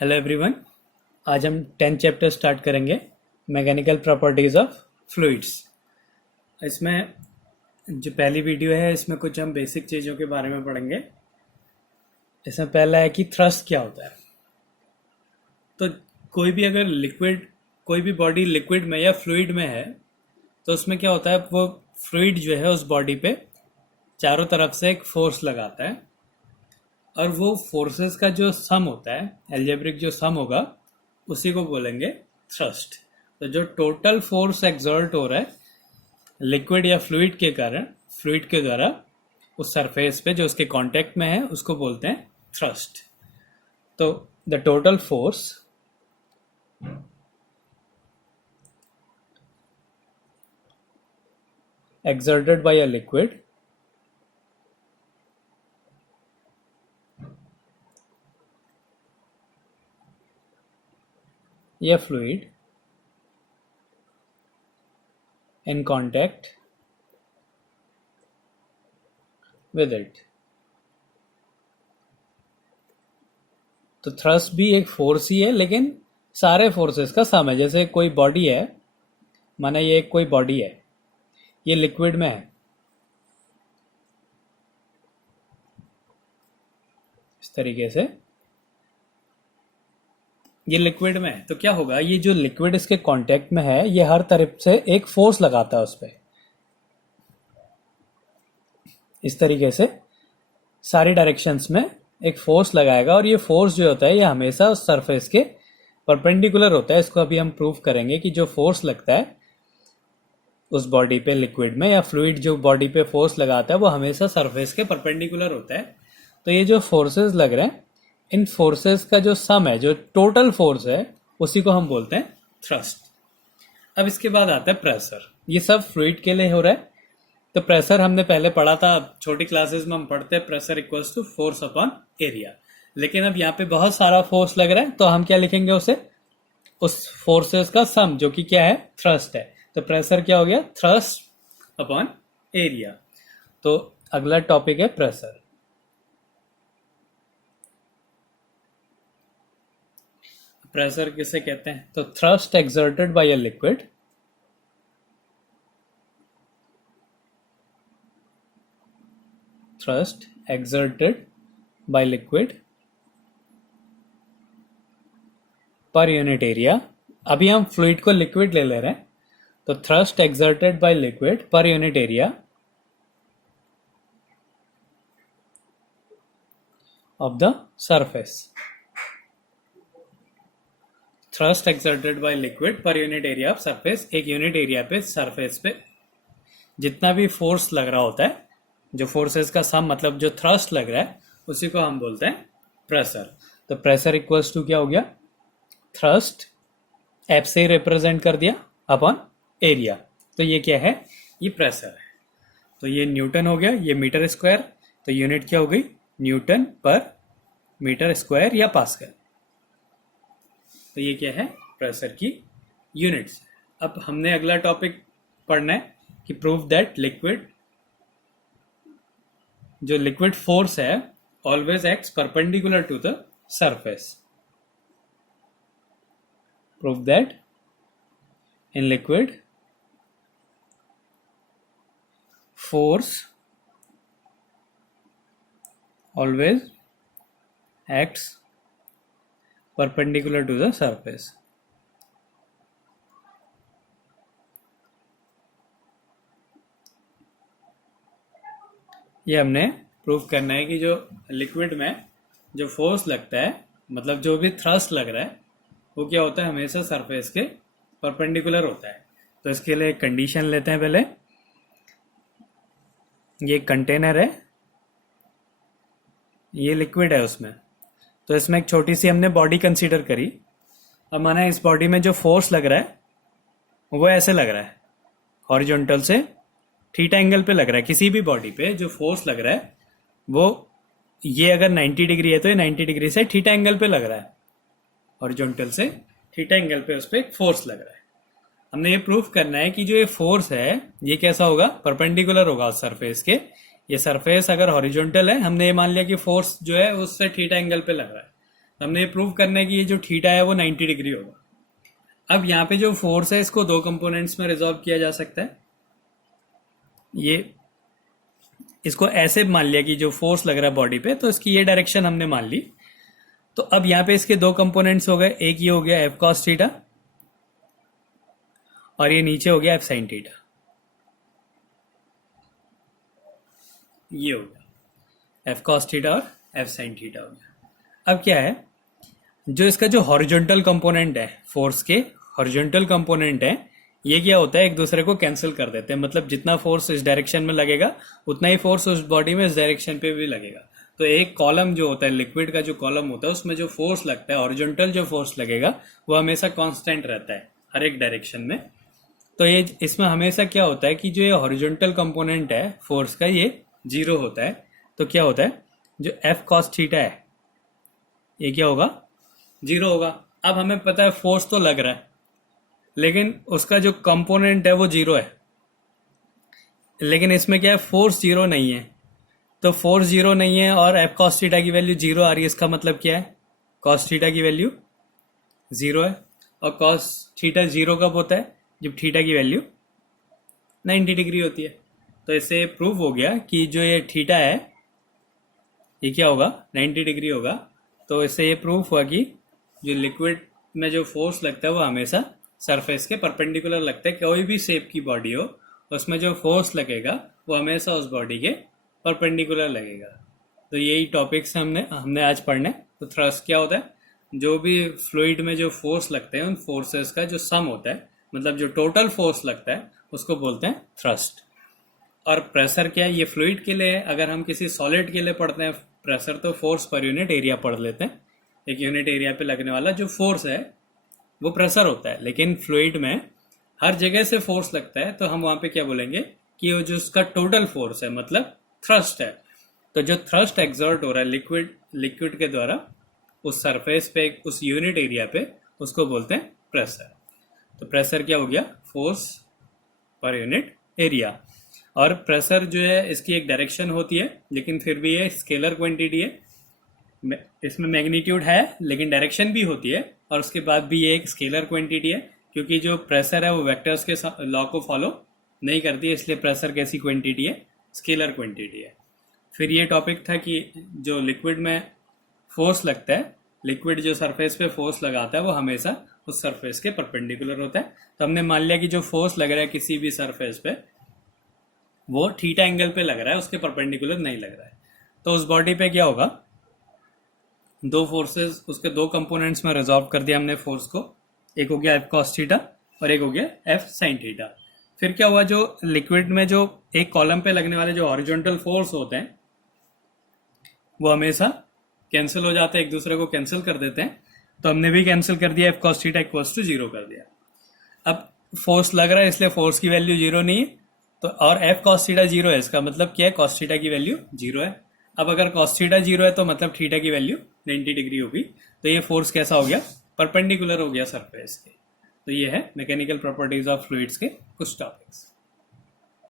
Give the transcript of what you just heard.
Hello everyone. आज हम 10th chapter start करेंगे, मैकेनिकल प्रॉपर्टीज ऑफ फ्लूइड्स। इसमें जो पहली वीडियो है इसमें कुछ हम बेसिक चीज़ों के बारे में पढ़ेंगे। इसमें पहला है कि थ्रस्ट क्या होता है। तो कोई भी अगर लिक्विड, कोई भी बॉडी लिक्विड में या फ्लूइड में है तो उसमें क्या होता है, वो फ्लूइड जो है उस बॉडी पे चारों तरफ से एक फोर्स लगाता है और वो फोर्सेस का जो सम होता है, एल्जेब्रिक जो सम होगा, उसी को बोलेंगे थ्रस्ट। तो जो टोटल फोर्स एक्सर्ट हो रहा है लिक्विड या फ्लूइड के कारण, फ्लूइड के द्वारा उस सरफेस पे जो उसके कांटेक्ट में है, उसको बोलते हैं थ्रस्ट। तो the total force exerted by a liquid या fluid in contact with it। तो थ्रस्ट भी एक फोर्स ही है, लेकिन सारे फोर्सेस का सम है। जैसे कोई बॉडी है, माना ये कोई बॉडी है, ये लिक्विड में है, इस तरीके से ये लिक्विड में है, तो क्या होगा, ये जो लिक्विड इसके कांटेक्ट में है ये हर तरफ से एक फोर्स लगाता है उस पर। इस तरीके से सारी डायरेक्शंस में एक फोर्स लगाएगा और ये फोर्स जो होता है ये हमेशा उस सरफेस के परपेंडिकुलर होता है। इसको अभी हम प्रूव करेंगे कि जो फोर्स लगता है उस बॉडी पे लिक्विड में, या फ्लूइड जो बॉडी पे फोर्स लगाता है वो हमेशा सरफेस के परपेंडिकुलर होता है। तो ये जो फोर्सेस लग रहे हैं, इन फोर्सेस का जो सम है, जो टोटल फोर्स है, उसी को हम बोलते हैं थ्रस्ट। अब इसके बाद आता है प्रेशर। ये सब फ्लूइड के लिए हो रहा है। तो प्रेशर हमने पहले पढ़ा था, छोटी क्लासेस में हम पढ़ते हैं pressure equals to force upon area. लेकिन अब यहाँ पे बहुत सारा फोर्स लग रहा है, तो हम क्या लिखेंगे उसे, उस फोर्सेस का सम, जो कि क्या है, थ्रस्ट है। तो प्रेशर क्या हो गया, थ्रस्ट अपॉन एरिया। तो अगला टॉपिक है प्रेशर। प्रेशर किसे कहते हैं, तो thrust exerted by a liquid thrust exerted by liquid per unit area। अभी हम फ्लूइड को लिक्विड ले रहे हैं, तो thrust exerted by liquid per unit area of the surface। thrust exerted by liquid per unit area of surface। एक unit area पे, surface पे जितना भी फोर्स लग रहा होता है, जो फोर्सेस का सम, मतलब जो थ्रस्ट लग रहा है, उसी को हम बोलते हैं प्रेशर। तो प्रेशर इक्वल्स टू क्या हो गया, थ्रस्ट एफ से रिप्रेजेंट कर दिया अपॉन एरिया। तो ये क्या है, ये प्रेशर है। तो ये न्यूटन हो गया, ये मीटर स्क्वायर। तो यूनिट क्या हो गई, न्यूटन पर मीटर स्क्वायर या पास्कल। तो ये क्या है, प्रेशर की यूनिट्स। अब हमने अगला टॉपिक पढ़ना है कि प्रूव दैट लिक्विड, जो लिक्विड फोर्स है, always acts perpendicular to the surface. Prove that in liquid force always acts perpendicular to the surface. ये हमने प्रूव करना है कि जो लिक्विड में जो फोर्स लगता है, मतलब जो भी थ्रस्ट लग रहा है, वो क्या होता है, हमेशा सरफेस के परपेंडिकुलर होता है। तो इसके लिए एक कंडीशन लेते हैं। पहले ये कंटेनर है, ये लिक्विड है उसमें, तो इसमें एक छोटी सी हमने बॉडी कंसीडर करी। अब माना इस बॉडी में जो फोर्स लग रहा है वो ऐसे लग रहा है, हॉरिजॉन्टल से थीटा एंगल पे लग रहा है। किसी भी बॉडी पे जो फोर्स लग रहा है वो, ये अगर 90 डिग्री है तो ये 90 डिग्री से थीटा एंगल पे लग रहा है, हॉरिजॉन्टल से थीटा एंगल पे उस पर एक फोर्स लग रहा है। हमने ये प्रूफ करना है कि जो ये फोर्स है ये कैसा होगा, परपेंडिकुलर होगा सरफेस के। ये सरफेस अगर हॉरिजॉन्टल है, हमने ये मान लिया कि फोर्स जो है उससे थीटा एंगल पे लग रहा है, तो हमने ये प्रूव करना है कि ये जो थीटा है वो 90 डिग्री होगा। अब यहाँ पे जो फोर्स है इसको दो कंपोनेंट्स में रिजॉल्व किया जा सकता है। ये इसको ऐसे मान लिया कि जो फोर्स लग रहा है बॉडी पे, तो इसकी ये डायरेक्शन हमने मान ली। तो अब यहाँ पे इसके दो कंपोनेंट्स हो गए, एक ये हो गया एफ कॉस थीटा और ये नीचे हो गया एफ साइन थीटा। ये हो गया एफ कॉस थीटा और एफ साइन थीटा हो गया। अब क्या है, जो इसका जो हॉरिजॉन्टल कंपोनेंट है, फोर्स के हॉरिजॉन्टल कंपोनेंट है, ये क्या होता है, एक दूसरे को कैंसिल कर देते हैं। मतलब जितना फोर्स इस डायरेक्शन में लगेगा उतना ही फोर्स उस बॉडी में इस डायरेक्शन पे भी लगेगा। तो एक कॉलम जो होता है, लिक्विड का जो कॉलम होता है, उसमें जो फोर्स लगता है, हॉरिजॉन्टल जो फोर्स लगेगा वो हमेशा कांस्टेंट रहता है हर एक डायरेक्शन में। तो ये इसमें हमेशा क्या होता है कि जो ये हॉरिजॉन्टल कंपोनेंट है फोर्स का, ये जीरो होता है। तो क्या होता है, जो एफ कॉस थीटा है ये क्या होगा, जीरो होगा। अब हमें पता है फोर्स तो लग रहा है, लेकिन उसका जो कंपोनेंट है वो जीरो है। लेकिन इसमें क्या है, फोर्स जीरो नहीं है। तो फोर्स जीरो नहीं है और एफ कॉस थीटा की वैल्यू जीरो आ रही है। इसका मतलब क्या है, कॉस थीटा की वैल्यू जीरो है। और कॉस थीटा जीरो कब होता है, जब थीटा की वैल्यू 90 डिग्री होती है। तो इससे प्रूव हो गया कि जो ये थीटा है ये क्या होगा, 90 डिग्री होगा। तो इससे ये प्रूफ हुआ कि जो लिक्विड में जो फोर्स लगता है वो हमेशा सरफेस के परपेंडिकुलर लगता है। कोई भी शेप की बॉडी हो उसमें जो फोर्स लगेगा वो हमेशा उस बॉडी के परपेंडिकुलर लगेगा। तो यही टॉपिक्स हमने आज पढ़ने। तो थ्रस्ट क्या होता है, जो भी फ्लूइड में जो फोर्स लगते हैं उन फोर्सेस का जो सम होता है, मतलब जो टोटल फोर्स लगता है उसको बोलते हैं थ्रस्ट। और प्रेशर क्या है, ये फ्लूइड के लिए है। अगर हम किसी सॉलिड के लिए पढ़ते हैं प्रेशर, तो फोर्स पर यूनिट एरिया पढ़ लेते हैं। एक यूनिट एरिया पे लगने वाला जो फोर्स है वो प्रेशर होता है। लेकिन फ्लूइड में हर जगह से फोर्स लगता है, तो हम वहां पे क्या बोलेंगे कि वो जो उसका टोटल फोर्स है मतलब थ्रस्ट है। तो जो थ्रस्ट एक्सर्ट हो रहा है लिक्विड के द्वारा उस सरफेस पे, उस यूनिट एरिया पे, उसको बोलते हैं प्रेशर। तो प्रेशर क्या हो गया, फोर्स पर यूनिट एरिया। और प्रेशर जो है इसकी एक डायरेक्शन होती है, लेकिन फिर भी ये स्केलर क्वांटिटी है। इसमें मैग्नीट्यूड है लेकिन डायरेक्शन भी होती है, और उसके बाद भी ये एक स्केलर क्वांटिटी है, क्योंकि जो प्रेशर है वो वेक्टर्स के लॉ को फॉलो नहीं करती है, इसलिए प्रेशर कैसी क्वांटिटी है, स्केलर क्वांटिटी है। फिर ये टॉपिक था कि जो लिक्विड में फोर्स लगता है, लिक्विड जो सरफेस पे फोर्स लगाता है वो हमेशा उस सरफेस के परपेंडिकुलर होता है। तो हमने मान लिया कि जो फोर्स लग रहा है किसी भी सरफेस पे वो थीटा एंगल पे लग रहा है, उसके परपेंडिकुलर नहीं लग रहा है। तो उस बॉडी पे क्या होगा, दो फोर्सेस, उसके दो कंपोनेंट्स में रिजॉल्व कर दिया हमने फोर्स को। एक हो गया एफ कॉस थीटा और एक हो गया एफ साइन थीटा। फिर क्या हुआ, जो लिक्विड में जो एक कॉलम पे लगने वाले जो हॉरिजॉन्टल फोर्स होते हैं वो हमेशा कैंसिल हो जाते हैं, एक दूसरे को कैंसिल कर देते हैं। तो हमने भी कैंसिल कर दिया, F cos theta equals to zero कर दिया। अब फोर्स लग रहा है इसलिए फोर्स की वैल्यू जीरो नहीं है, तो और एफ कॉस थीटा जीरो है, इसका मतलब क्या है, कॉस थीटा की वैल्यू जीरो है। अब अगर कॉस थीटा जीरो है तो मतलब थीटा की वैल्यू 90 डिग्री होगी। तो ये फोर्स कैसा हो गया, परपेंडिकुलर हो गया सरफेस के। तो ये है मैकेनिकल प्रॉपर्टीज ऑफ फ्लूइड्स के कुछ टॉपिक्स।